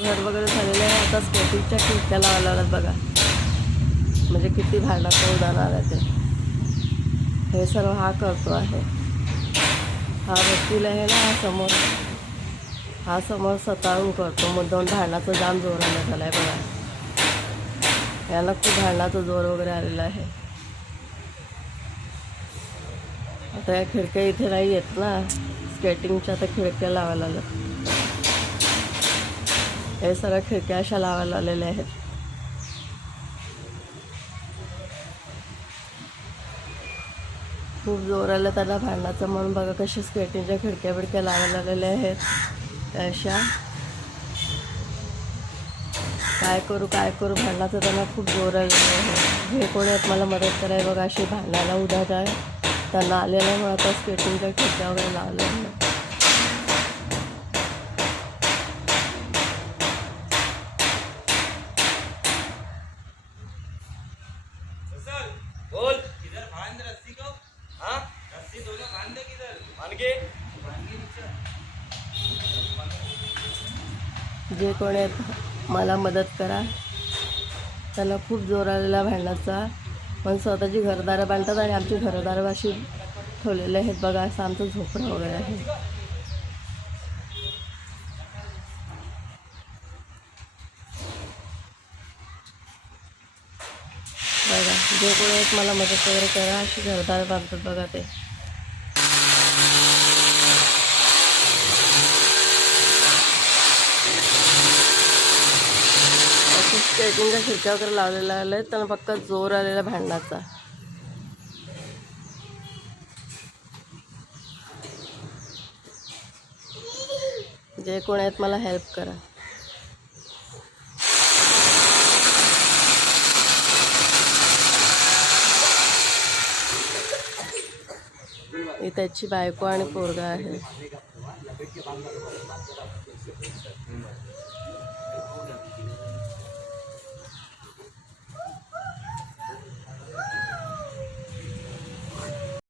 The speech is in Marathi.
घर वगैरे झालेलं आहे. आता स्केटिंगच्या खिडक्या लावायला लागल्यात बघा. म्हणजे किती भांडणाचं उदाहरण आहे ते. हे सर्व हा करतो आहे. हा वकील आहे ना, हा समोर स्वतःहून करतो. मुद्दाम भांडणाचं जाम जोर आला आहे बघा. याला खूप भांडणाचा जोर वगैरे आलेला आहे. आता या खिडक्या इथे नाही येत ना, स्केटिंगच्या आता खिडक्या लावायला लागल्या. हे सगळ्या खिडक्या अशा लावायला आलेल्या आहेत. खूप जोर आलं त्यांना भांडणाचं, म्हणून बघा कशी स्केटिंगच्या खिडक्या बिडक्या लावायला आलेल्या आहेत अशा. काय करू भांडणाचं त्यांना खूप जोर आलेलं आहे. हे कोणी आहेत मला मदत कराय बघा. अशी भांडणाला उधार आहे त्यांना आलेलं, मग आता स्केटिंगच्या खिडक्या वगैरे लावल्या आहे. जे कोणी आहेत मला मदत करा. त्यांना खूप जोर आलेला भांडणाचा, पण स्वतःची घरदारं बांधतात आणि आमची घरदारं अशी ठेवलेले आहेत बघा. असं आमचं झोपडं वगैरे आहे. बघा जे कोणी आहेत मला मदत वगैरे करा. अशी घरदारं बांधतात बघा ते. स्केटिंगच्या खिडक्या वगैरे लावलेल्या आहेत त्यांना फक्त जोर आलेला भांडणाचा. जे कोण आहेत मला हेल्प करा. ही त्याची बायको आणि पोरगा आहे.